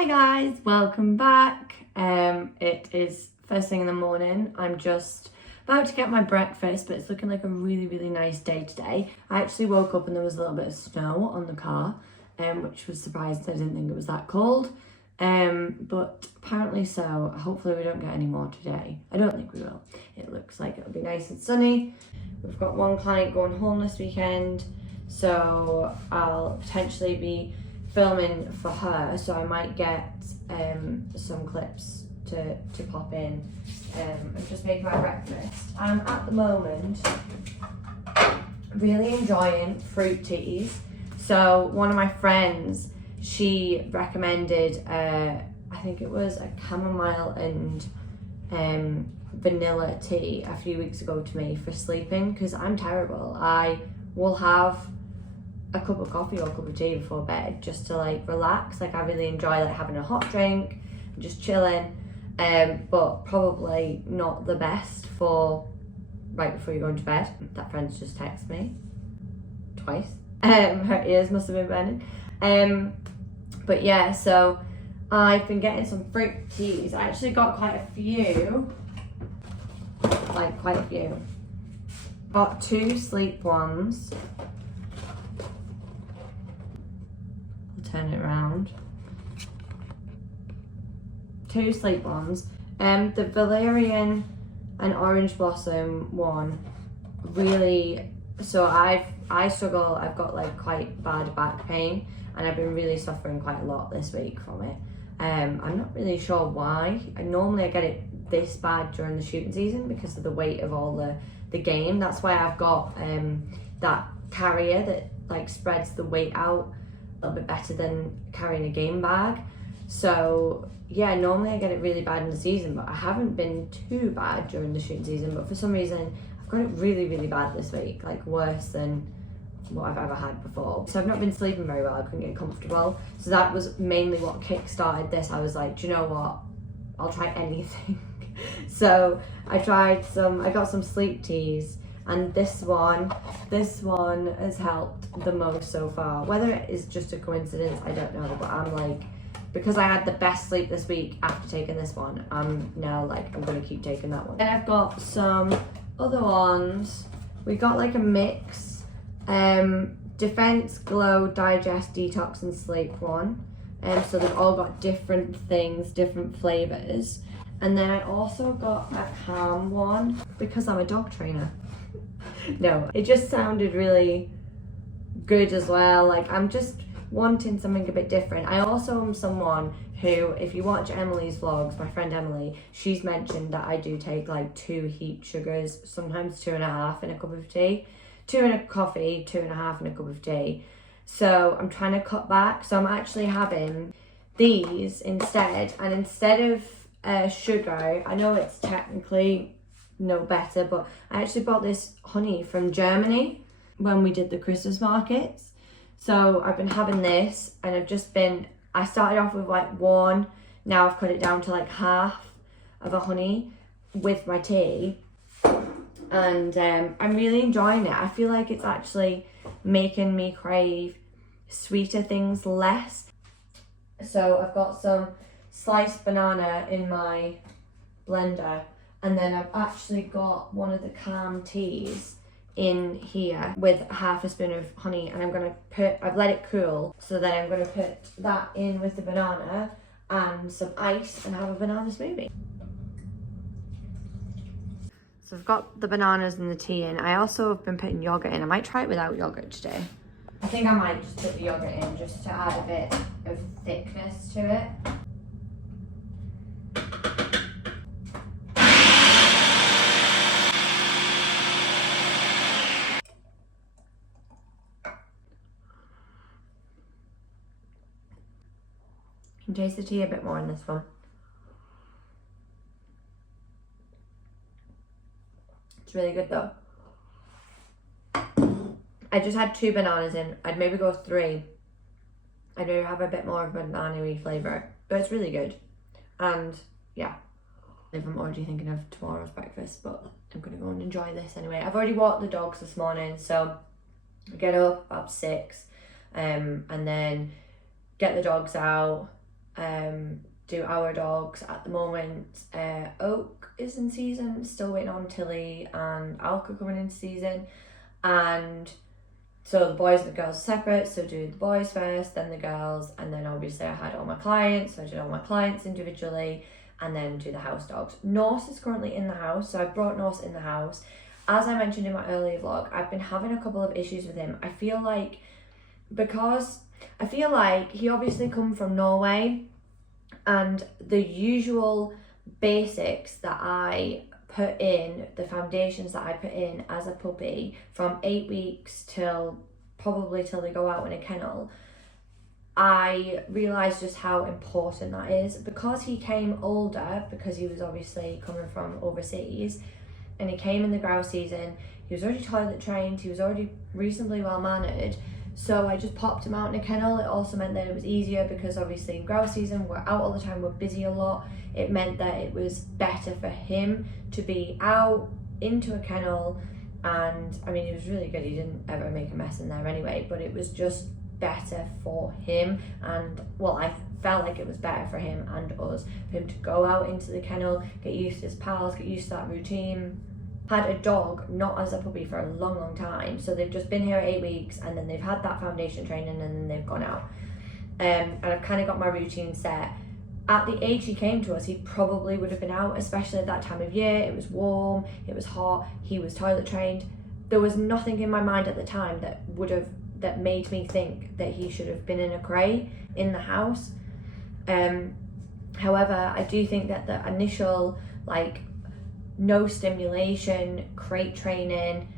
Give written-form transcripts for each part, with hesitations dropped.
Hi guys, welcome back. It is first thing in the morning. I'm just about to get my breakfast, but it's looking like a really nice day today. I actually woke up and there was a little bit of snow on the car, which was surprised. I didn't think it was that cold. But apparently so. Hopefully we don't get any more today. I don't think we will. It looks like it'll be nice and sunny. We've got one client going home this weekend, so I'll potentially be filming for her, so I might get some clips to pop in. I'm just making my breakfast. I'm at the moment really enjoying fruit teas. So one of my friends, she recommended I think it was a chamomile and vanilla tea a few weeks ago to me for sleeping, because I'm terrible. I will have a cup of coffee or a cup of tea before bed just to like relax. Like I really enjoy like having a hot drink and just chilling, but probably not the best for right before you go into bed. That friend's just texted me twice. Her ears must have been burning. But yeah, so I've been getting some fruit teas. I actually got quite a few. Got 2 sleep ones. Turn it around. 2 sleep ones. The valerian and orange blossom one really, so I struggle. I've got like quite bad back pain and I've been really suffering quite a lot this week from it. I'm not really sure why. Normally I get it this bad during the shooting season because of the weight of all the game. That's why I've got that carrier that like spreads the weight out a little bit better than carrying a game bag. So yeah, normally I get it really bad in the season, but I haven't been too bad during the shooting season. But for some reason I've got it really bad this week, like worse than what I've ever had before. So I've not been sleeping very well. I couldn't get comfortable, so that was mainly what kick-started this. I was like, do you know what, I'll try anything. So I got some sleep teas, and this one has helped the most so far. Whether it is just a coincidence, I don't know, but I'm like, because I had the best sleep this week after taking this one, I'm now like, I'm gonna keep taking that one. Then I've got some other ones. We got like a mix, Defense, Glow, Digest, Detox and Sleep one. So they've all got different things, different flavors. And then I also got a calm one because I'm a dog trainer. No, it just sounded really good as well. Like I'm just wanting something a bit different. I also am someone who, if you watch Emily's vlogs, my friend Emily, she's mentioned that I do take like 2 heaped sugars, sometimes 2.5 in a cup of tea. 2 in a coffee, 2.5 in a cup of tea. So I'm trying to cut back. So I'm actually having these instead. And instead of sugar, I know it's technically no better, but I actually bought this honey from Germany when we did the Christmas markets. So I've been having this, and I started off with like 1, now I've cut it down to like half of a honey with my tea, and I'm really enjoying it. I feel like it's actually making me crave sweeter things less. So I've got some sliced banana in my blender, and then I've actually got one of the calm teas in here with half a spoon of honey, and I've let it cool, so then I'm going to put that in with the banana and some ice and have a banana smoothie. So I've got the bananas and the tea in. I also have been putting yogurt in. I might try it without yogurt today. I think I might just put the yogurt in just to add a bit of thickness to it. You can taste the tea a bit more in this one. It's really good though. I just had 2 bananas in. I'd maybe go 3. I'd maybe have a bit more of a banana-y flavour, but it's really good. And yeah, I'm already thinking of tomorrow's breakfast, but I'm gonna go and enjoy this anyway. I've already walked the dogs this morning, so I get up about 6, and then get the dogs out, do our dogs at the moment. Oak is in season, still waiting on Tilly and Alka coming into season, and so the boys and the girls are separate, so do the boys first, then the girls, and then obviously I had all my clients, so I did all my clients individually, and then do the house dogs. Norse is currently in the house, so I brought Norse in the house. As I mentioned in my earlier vlog, I've been having a couple of issues with him. I feel like he obviously come from Norway, and the usual basics that I put in, the foundations that I put in as a puppy from 8 weeks till they go out in a kennel, I realised just how important that is. Because he came older, because he was obviously coming from overseas, and he came in the grouse season, he was already toilet trained, he was already reasonably well mannered, so I just popped him out in a kennel. It also meant that it was easier because obviously in grouse season we're out all the time, we're busy a lot. It meant that it was better for him to be out into a kennel, and I mean, he was really good, he didn't ever make a mess in there anyway, but it was just better for him, and well, I felt like it was better for him and us, for him to go out into the kennel, get used to his pals, get used to that routine. Had a dog not as a puppy for a long time, so they've just been here 8 weeks, and then they've had that foundation training, and then they've gone out, and I've kind of got my routine set. At the age he came to us, he probably would have been out, especially at that time of year. It was warm, it was hot, he was toilet trained. There was nothing in my mind at the time that made me think that he should have been in a crate in the house. However, I do think that the initial no stimulation, crate training,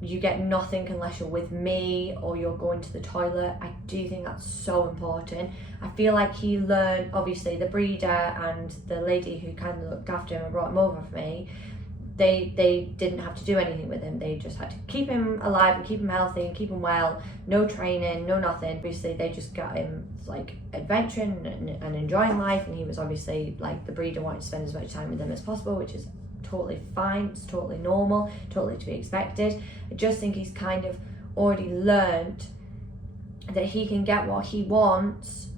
you get nothing unless you're with me or you're going to the toilet. I do think that's so important. I feel like he learned, obviously the breeder and the lady who kind of looked after him and brought him over for me, they didn't have to do anything with him. They just had to keep him alive and keep him healthy and keep him well. No training, no nothing. Obviously they just got him adventuring and enjoying life, and he was obviously the breeder wanted to spend as much time with him as possible, which is totally fine, it's totally normal, totally to be expected. I just think he's kind of already learned that he can get what he wants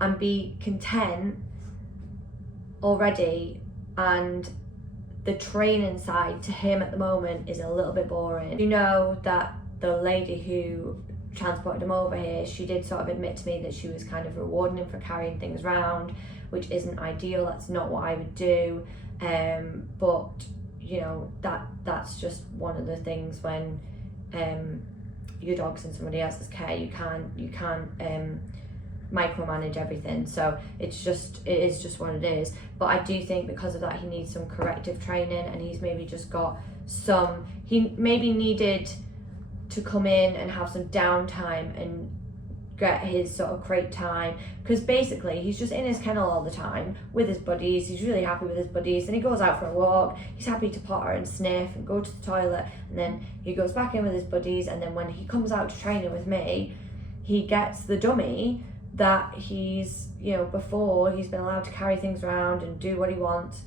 and be content already, and the training side to him at the moment is a little bit boring. You know that the lady who transported him over here, she did sort of admit to me that she was kind of rewarding him for carrying things around, which isn't ideal. That's not what I would do. But you know, that's just one of the things when your dog's in somebody else's care. You can't micromanage everything, so it is just what it is. But I do think because of that he needs some corrective training, and he's maybe just got he maybe needed to come in and have some downtime and get his sort of crate time, because basically he's just in his kennel all the time with his buddies. He's really happy with his buddies, then he goes out for a walk, he's happy to potter and sniff and go to the toilet, and then he goes back in with his buddies, and then when he comes out to training with me, he gets the dummy that he's, before he's been allowed to carry things around and do what he wants.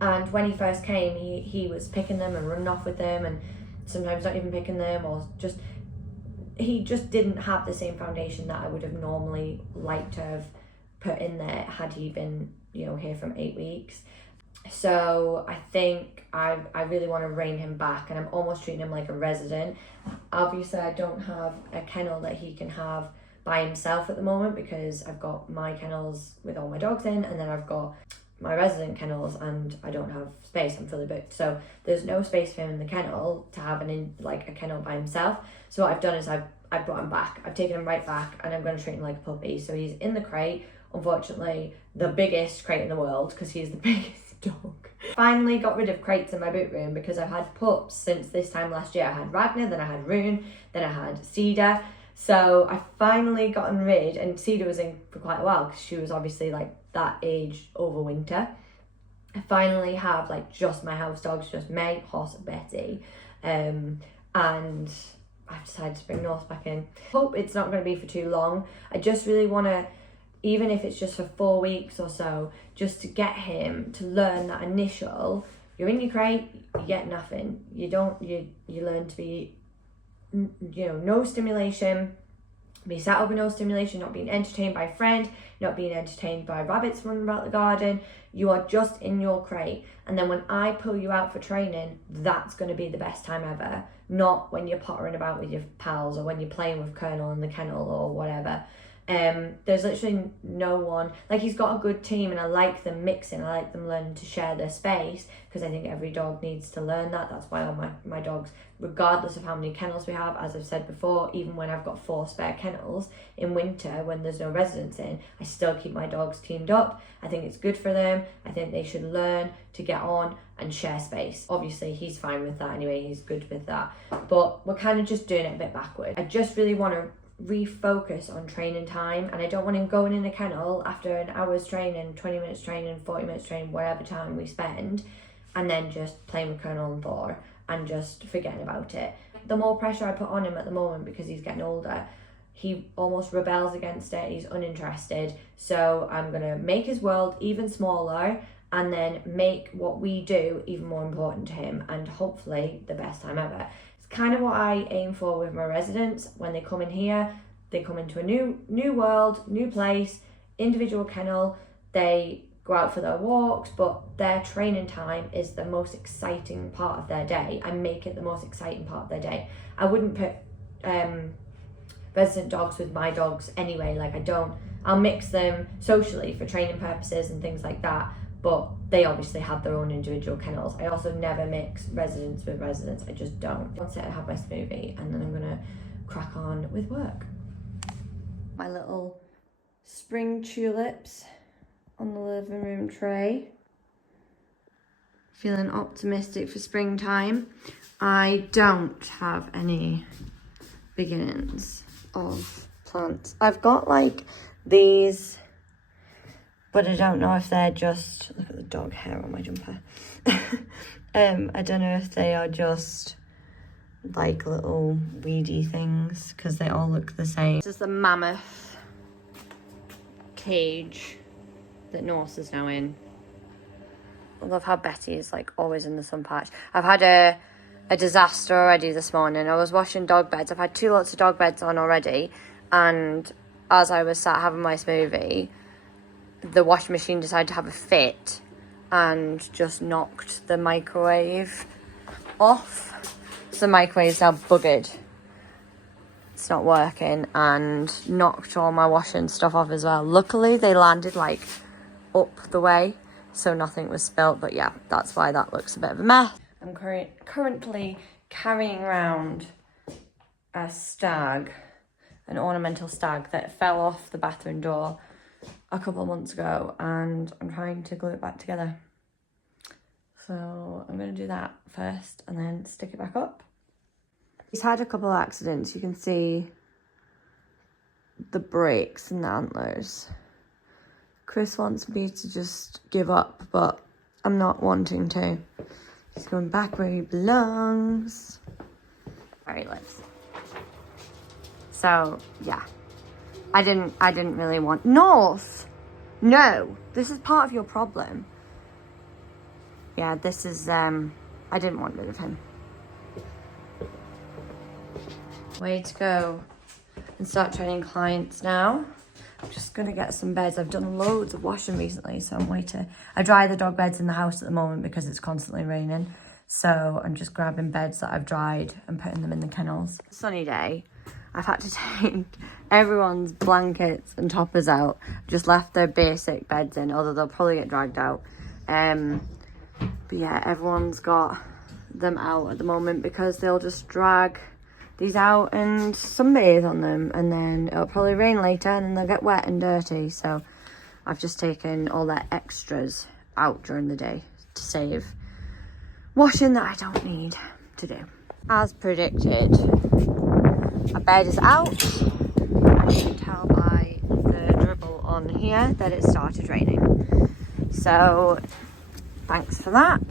And when he first came, he was picking them and running off with them, and sometimes not even picking them, or he just didn't have the same foundation that I would have normally liked to have put in there had he been, here from 8 weeks. So I think I really want to rein him back, and I'm almost treating him like a resident. Obviously I don't have a kennel that he can have by himself at the moment, because I've got my kennels with all my dogs in, and then I've got my resident kennels, and I don't have space, I'm fully booked, so there's no space for him in the kennel to have a kennel by himself. So what I've done is I've brought him back, I've taken him right back, and I'm going to treat him like a puppy. So he's in the crate, unfortunately the biggest crate in the world, because he's the biggest dog. Finally got rid of crates in my boot room, because I've had pups since this time last year. I had Ragnar, then I had Rune, then I had Cedar. So I finally gotten rid, and Cedar was in for quite a while because she was obviously that age over winter. I finally have just my house dogs, just May, Hoss, Betty, and I've decided to bring North back in. Hope it's not going to be for too long. I just really want to, even if it's just for 4 weeks or so, just to get him to learn that initial, you're in your crate, you get nothing. You learn to be, no stimulation, be sat up with no stimulation, not being entertained by a friend, not being entertained by rabbits running about the garden. You are just in your crate. And then when I pull you out for training, that's going to be the best time ever. Not when you're pottering about with your pals or when you're playing with Colonel in the kennel or whatever. There's literally no one, like, he's got a good team and I like them mixing, I like them learning to share their space, because I think every dog needs to learn that. That's why all my dogs, regardless of how many kennels we have, as I've said before, even when I've got 4 spare kennels in winter when there's no residents in, I still keep my dogs teamed up. I think it's good for them. I think they should learn to get on and share space. Obviously he's fine with that anyway, he's good with that, but we're kind of just doing it a bit backward. I just really want to refocus on training time, and I don't want him going in a kennel after an hour's training, 20 minutes training, 40 minutes training, whatever time we spend, and then just playing with Colonel and Thor and just forgetting about it. The more pressure I put on him at the moment, because he's getting older, he almost rebels against it, he's uninterested. So I'm gonna make his world even smaller and then make what we do even more important to him, and hopefully the best time ever. Kind of what I aim for with my residents. When they come in here, they come into a new world, new place, individual kennel, they go out for their walks, but their training time is the most exciting part of their day. I make it the most exciting part of their day. I wouldn't put resident dogs with my dogs anyway, like I'll mix them socially for training purposes and things like that, but they obviously have their own individual kennels. I also never mix residents with residents, I just don't. Once I have my smoothie and then I'm gonna crack on with work. My little spring tulips on the living room tray. Feeling optimistic for springtime. I don't have any beginnings of plants. I've got like these, but I don't know if they're just, look at the dog hair on my jumper. I don't know if they are just like little weedy things, because they all look the same. This is the mammoth cage that Norse is now in. I love how Betty is like always in the sun patch. I've had a disaster already this morning. I was washing dog beds. I've had 2 lots of dog beds on already, and as I was sat having my smoothie, the washing machine decided to have a fit and just knocked the microwave off. So the microwave's now buggered. It's not working, and knocked all my washing stuff off as well. Luckily they landed like up the way, so nothing was spilt, but yeah, that's why that looks a bit of a mess. I'm currently carrying around a stag, an ornamental stag that fell off the bathroom door a couple of months ago, and I'm trying to glue it back together. So I'm going to do that first and then stick it back up. He's had a couple of accidents. You can see the breaks and the antlers. Chris wants me to just give up, but I'm not wanting to. He's going back where he belongs. Where he lives. So yeah, I didn't really want North. No, this is part of your problem. Yeah, this is I didn't want rid of him. Way to go and start training clients now. I'm just gonna get some beds. I've done loads of washing recently, so I dry the dog beds in the house at the moment because it's constantly raining. So I'm just grabbing beds that I've dried and putting them in the kennels. Sunny day. I've had to take everyone's blankets and toppers out. Just left their basic beds in, although they'll probably get dragged out. But yeah, everyone's got them out at the moment because they'll just drag these out and sunbathe on them, and then it'll probably rain later and then they'll get wet and dirty. So I've just taken all their extras out during the day to save washing that I don't need to do. As predicted, my bed is out. You can tell by the dribble on here that it started raining. So thanks for that.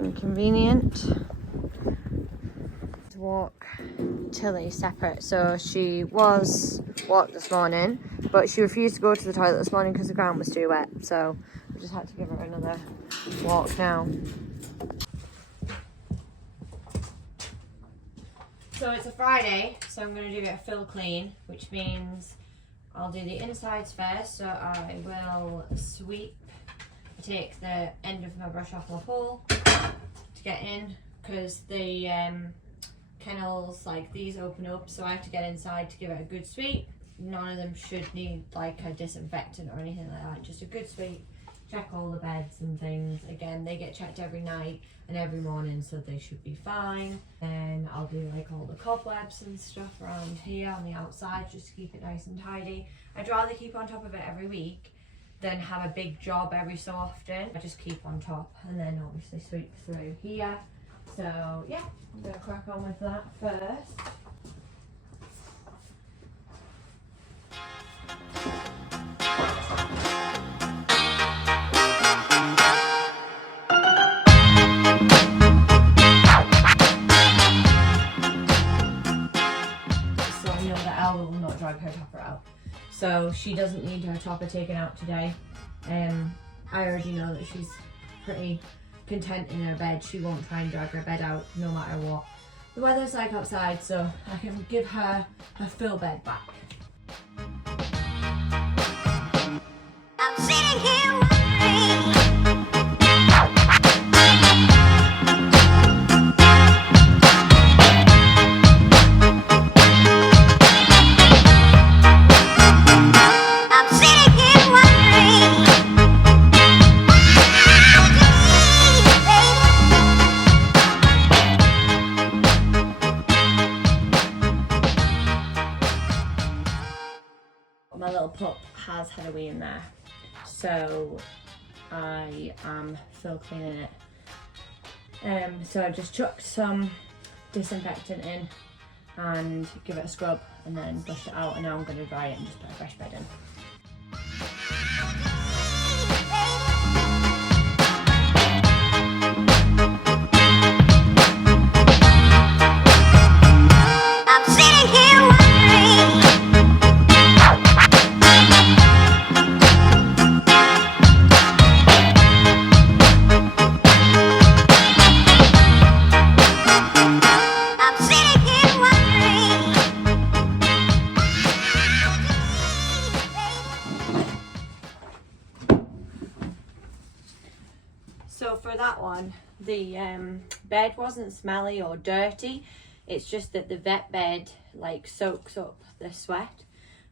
Inconvenient. Walk Tilly separate. So she was walked this morning, but she refused to go to the toilet this morning because the ground was too wet. So we just had to give her another walk now. So it's a Friday, so I'm going to do a full clean, which means I'll do the inner sides first. So I will sweep, take the end of my brush off the hole to get in, because the kennels like these open up, so I have to get inside to give it a good sweep. None of them should need like a disinfectant or anything like that, just a good sweep. Check all the beds and things. Again, they get checked every night and every morning, so they should be fine. And I'll do like all the cobwebs and stuff around here on the outside, just to keep it nice and tidy. I'd rather keep on top of it every week than have a big job every so often. I just keep on top and then obviously sweep through here. So yeah, I'm gonna crack on with that first. Drag her topper out, so she doesn't need her topper taken out today. I already know that she's pretty content in her bed. She won't try and drag her bed out no matter what the weather's like outside, so I can give her her full bed back. I'm sitting here wondering. My little pup has had a wee in there, so I am full cleaning it. So I just chucked some disinfectant in and give it a scrub and then brushed it out, and now I'm going to dry it and just put a fresh bed in. So for that one, the bed wasn't smelly or dirty. It's just that the vet bed like soaks up the sweat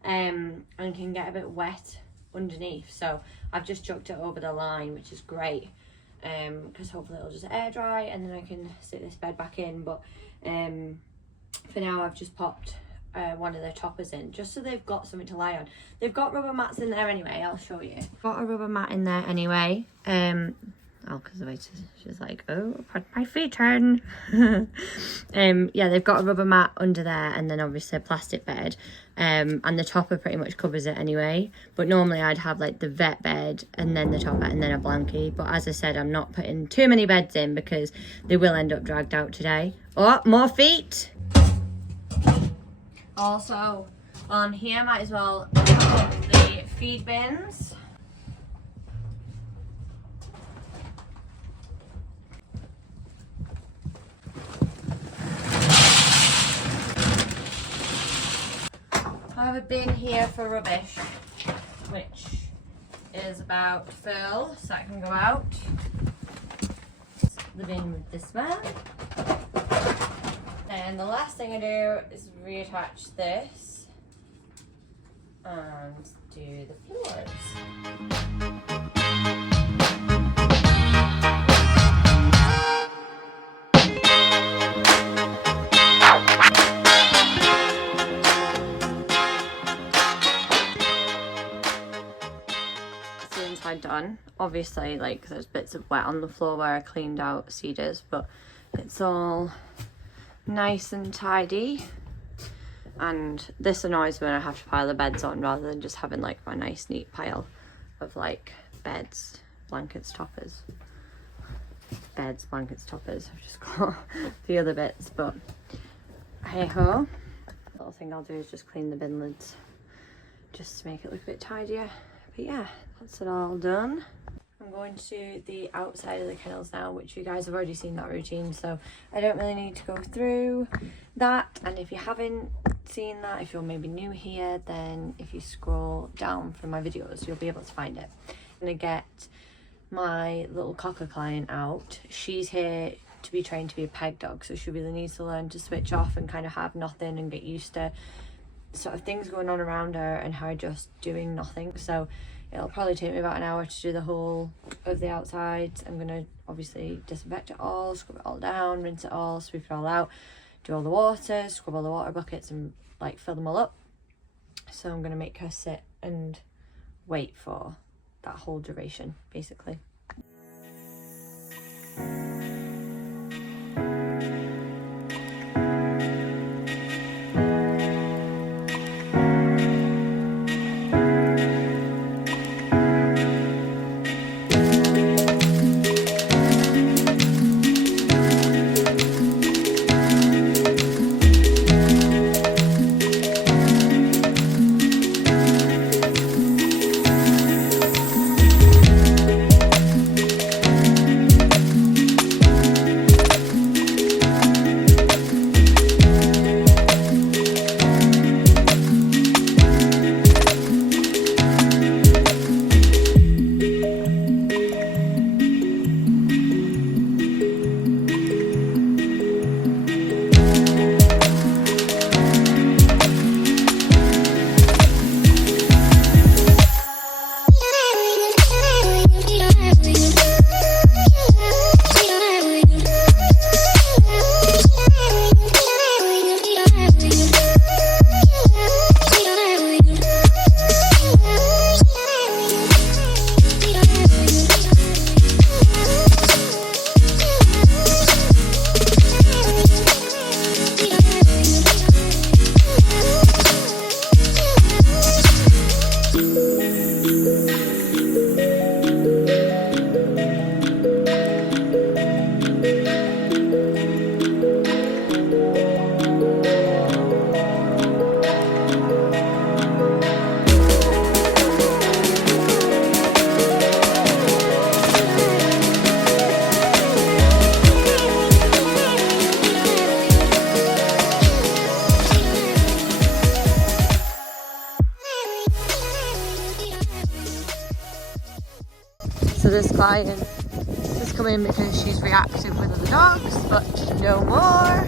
and can get a bit wet underneath. So I've just chucked it over the line, which is great, because hopefully it'll just air dry and then I can sit this bed back in. But for now I've just popped one of the toppers in, just so they've got something to lie on. They've got rubber mats in there anyway, I'll show you. Got a rubber mat in there anyway. Oh, because the way she's like, oh, put my feet in. Yeah, they've got a rubber mat under there, and then obviously a plastic bed, and the topper pretty much covers it anyway. But normally I'd have like the vet bed and then the topper and then a blankie, but as I said, I'm not putting too many beds in because they will end up dragged out today. Oh, more feet. Also on here, might as well put the feed bins. I have a bin here for rubbish, which is about full, so that can go out. The bin with this one. And the last thing I do is reattach this and do the floors. Done. Obviously, like, there's bits of wet on the floor where I cleaned out cedars, but it's all nice and tidy. And this annoys me when I have to pile the beds on rather than just having like my nice neat pile of like beds, blankets, toppers. Beds, blankets, toppers. I've just got the other bits, but hey ho. The little thing I'll do is just clean the bin lids just to make it look a bit tidier. But yeah, that's it all done. I'm going to the outside of the kennels now, which you guys have already seen that routine, so I don't really need to go through that. And if you haven't seen that, if you're maybe new here, then if you scroll down from my videos, you'll be able to find it. I'm gonna get my little cocker client out. She's here to be trained to be a peg dog, so she really needs to learn to switch off and kind of have nothing and get used to sort of things going on around her and her just doing nothing. So it'll probably take me about an hour to do the whole of the outsides. I'm gonna obviously disinfect it all, scrub it all down, rinse it all, sweep it all out, do all the water, scrub all the water buckets and like fill them all up. So I'm gonna make her sit and wait for that whole duration basically. So this client has come in because she's reactive with other dogs, but no more.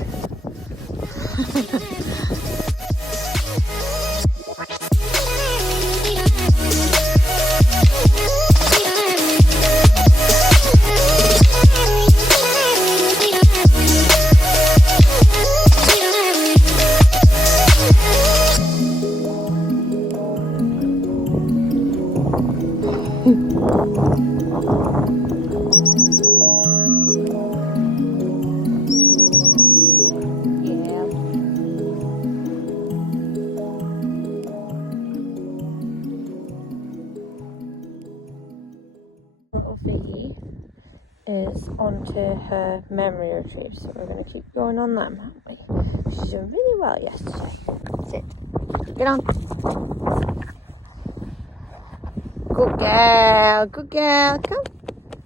Is onto her memory retrieve, so we're going to keep going on them, aren't we? She's doing really well yesterday. Sit. Get on. Good girl. Good girl. Come.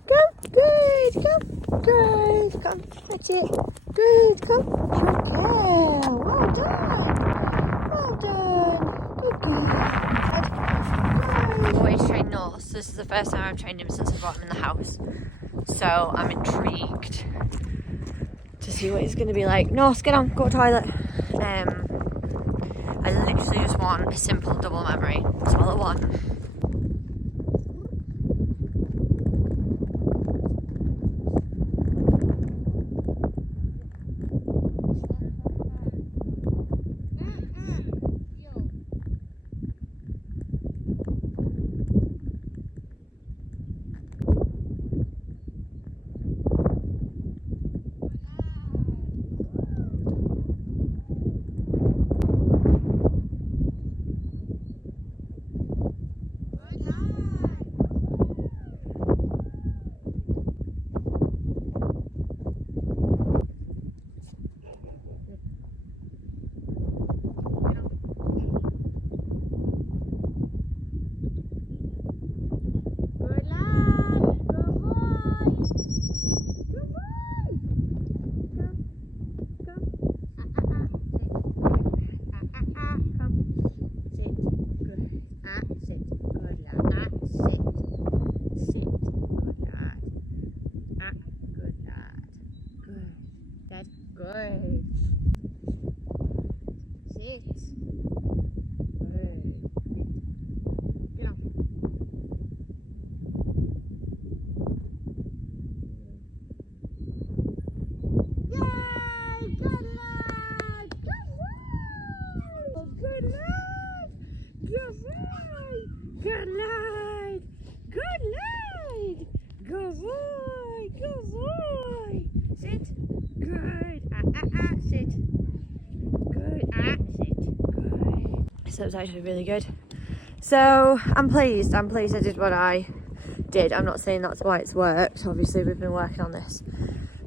Come. Good. Come. Good. Come. That's it. Good. Come. Good girl. Well done. Well done. Good girl. I've always trained North, so this is the first time I've trained him since I brought him in the house. So I'm intrigued to see what he's going to be like. North, get on, go to the toilet. I literally just want a simple double memory. That's all I want. Good lad. Good lad. Good boy. Good boy. Sit. Good. Sit. Good. Sit. Good. So it was actually really good. So I'm pleased I did what I did. I'm not saying that's why it's worked. Obviously we've been working on this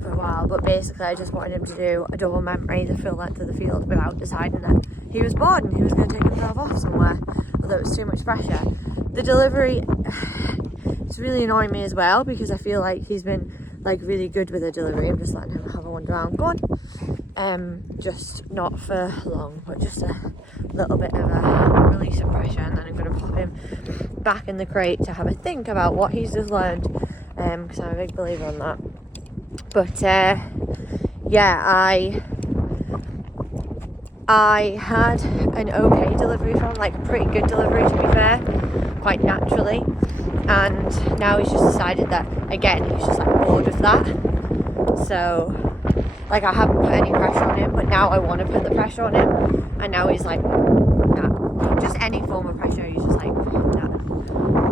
for a while, but basically I just wanted him to do a double memory, the full length of the field, without deciding that he was bored and he was going to take himself off somewhere, although it was too much pressure. The delivery, it's really annoying me as well, because I feel like he's been like really good with the delivery. I'm just letting him have a wander around. Go on. Just not for long, but just a little bit of a release of pressure, and then I'm going to pop him back in the crate to have a think about what he's just learned, because I'm a big believer on that. But yeah, I had an okay delivery from, like a pretty good delivery to be fair, quite naturally, and now he's just decided that, again, he's just like bored of that. So like I haven't put any pressure on him, but now I want to put the pressure on him, and now he's like, nah. Just any form of pressure, he's just like, nah.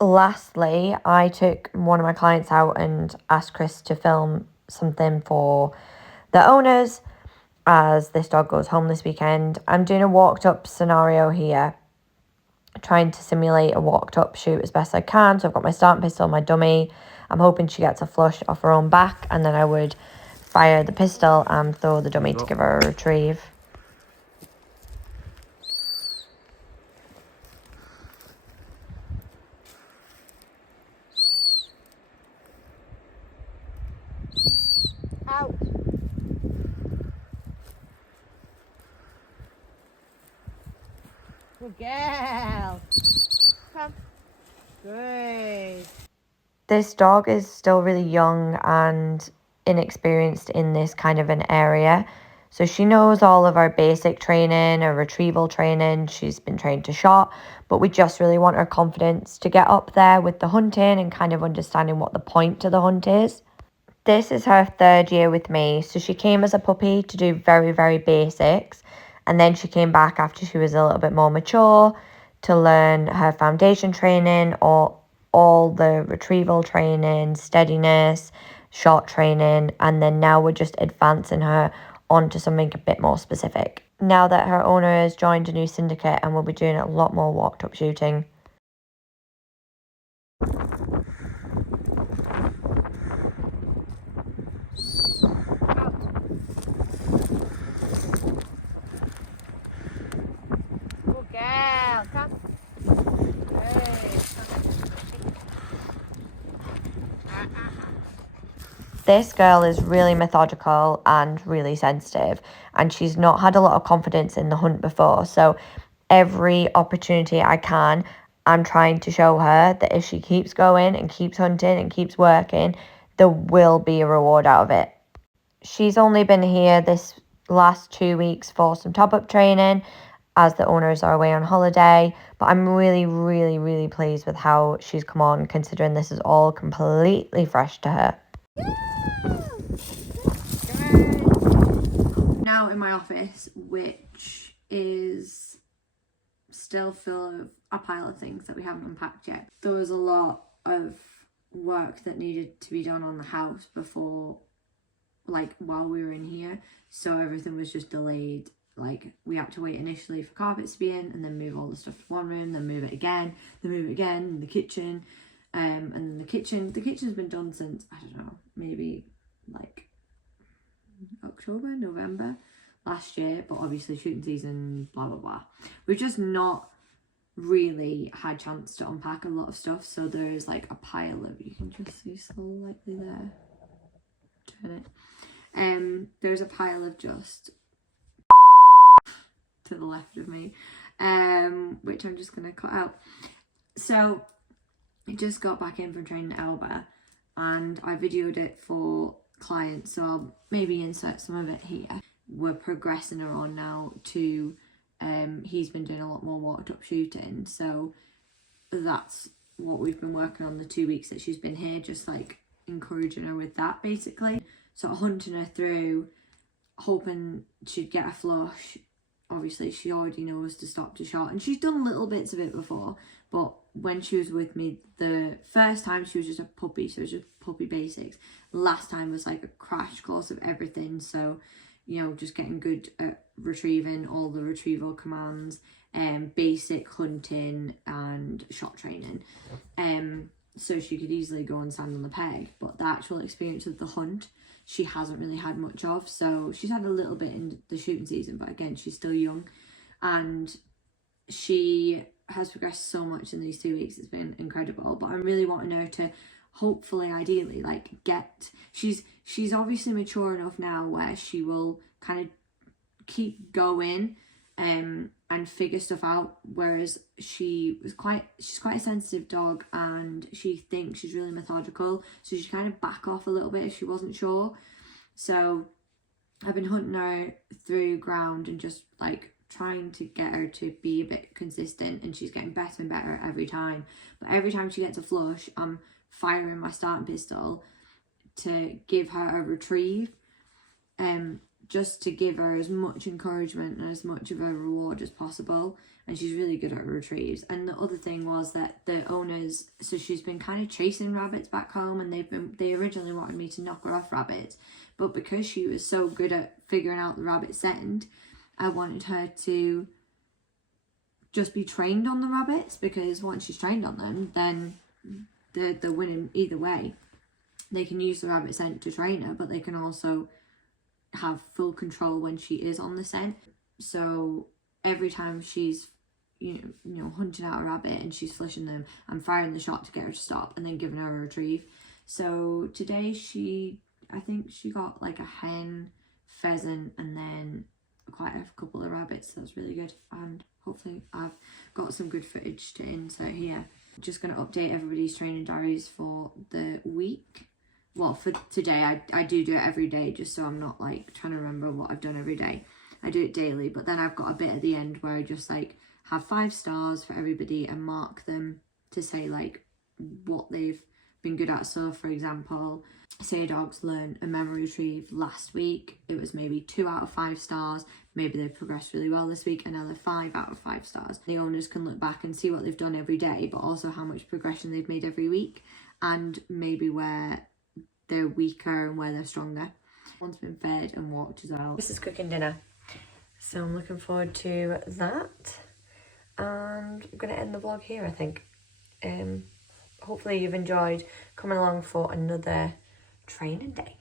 Lastly, I took one of my clients out and asked Chris to film something for the owners as this dog goes home this weekend. I'm doing a walked up scenario here, trying to simulate a walked up shoot as best I can. So I've got my start pistol, my dummy. I'm hoping she gets a flush off her own back, and then I would fire the pistol and throw the dummy to give her a retrieve. Out. Good girl. Come. Good. This dog is still really young and inexperienced in this kind of an area. So she knows all of our basic training, our retrieval training. She's been trained to shot, but we just really want her confidence to get up there with the hunting and kind of understanding what the point to the hunt is. This is her 3rd year with me. So she came as a puppy to do very, very basics. And then she came back after she was a little bit more mature to learn her foundation training, or all the retrieval training, steadiness, shot training. And then now we're just advancing her onto something a bit more specific. Now that her owner has joined a new syndicate, and we'll be doing a lot more walked up shooting. Good girl. Come. This girl is really methodical and really sensitive, and she's not had a lot of confidence in the hunt before. So every opportunity I can, I'm trying to show her that if she keeps going and keeps hunting and keeps working, there will be a reward out of it. She's only been here this last 2 weeks for some top-up training, as the owners are away on holiday, but I'm really, really, really pleased with how she's come on, considering this is all completely fresh to her. Now in my office, which is still full of a pile of things that we haven't unpacked yet. There was a lot of work that needed to be done on the house before, like while we were in here, so everything was just delayed. Like we had to wait initially for carpets to be in, and then move all the stuff to one room, then move it again, the kitchen, and then the kitchen's been done since, I don't know, maybe like October, November last year, but obviously shooting season, blah blah blah. We've just not really had chance to unpack a lot of stuff, so there's like a pile of, you can just see slightly there, turn it, there's a pile of just to the left of me, which I'm just gonna cut out. So I just got back in from training Elba, and I videoed it for clients, so I'll maybe insert some of it here. We're progressing her on now to he's been doing a lot more walked up shooting, so that's what we've been working on the 2 weeks that she's been here, just like encouraging her with that basically. So hunting her through, hoping she'd get a flush, obviously she already knows to stop to shot, and she's done little bits of it before, but when she was with me the first time, she was just a puppy, so it was just puppy basics. Last time was like a crash course of everything, so you know, just getting good at retrieving all the retrieval commands, basic hunting and shot training, so she could easily go and stand on the peg. But the actual experience of the hunt, she hasn't really had much of. So she's had a little bit in the shooting season, but again, she's still young, and she has progressed so much in these 2 weeks. It's been incredible. But I'm really wanting her to hopefully, ideally, like she's obviously mature enough now where she will kind of keep going and figure stuff out, whereas she's quite a sensitive dog, and she thinks she's really methodical, so she kind of back off a little bit if she wasn't sure. So I've been hunting her through ground and just like trying to get her to be a bit consistent, and she's getting better and better every time. But every time she gets a flush, I'm firing my starting pistol to give her a retrieve, just to give her as much encouragement and as much of a reward as possible. And she's really good at retrieves. And the other thing was that the owners, so she's been kind of chasing rabbits back home, and they originally wanted me to knock her off rabbits, but because she was so good at figuring out the rabbit scent, I wanted her to just be trained on the rabbits, because once she's trained on them, then they're winning either way. They can use the rabbit scent to train her, but they can also have full control when she is on the scent. So every time she's you know hunting out a rabbit and she's flushing them, I'm firing the shot to get her to stop and then giving her a retrieve. So today I think she got like a hen, pheasant, and then quite a couple of rabbits. So that's really good, and hopefully I've got some good footage to insert here. Just going to update everybody's training diaries for the week. Well, for today, I do it every day, just so I'm not like trying to remember what I've done every day. I do it daily, but then I've got a bit at the end where I just like have 5 stars for everybody and mark them to say like what they've been good at. So for example, say a dog's learned a memory retrieve last week, it was maybe 2 out of 5 stars. Maybe they've progressed really well this week, another 5 out of 5 stars. The owners can look back and see what they've done every day, but also how much progression they've made every week, and maybe where they're weaker and where they're stronger. One's been fed and walked as well. This is cooking dinner, so I'm looking forward to that, and I'm going to end the vlog here, I think. Hopefully you've enjoyed coming along for another training day.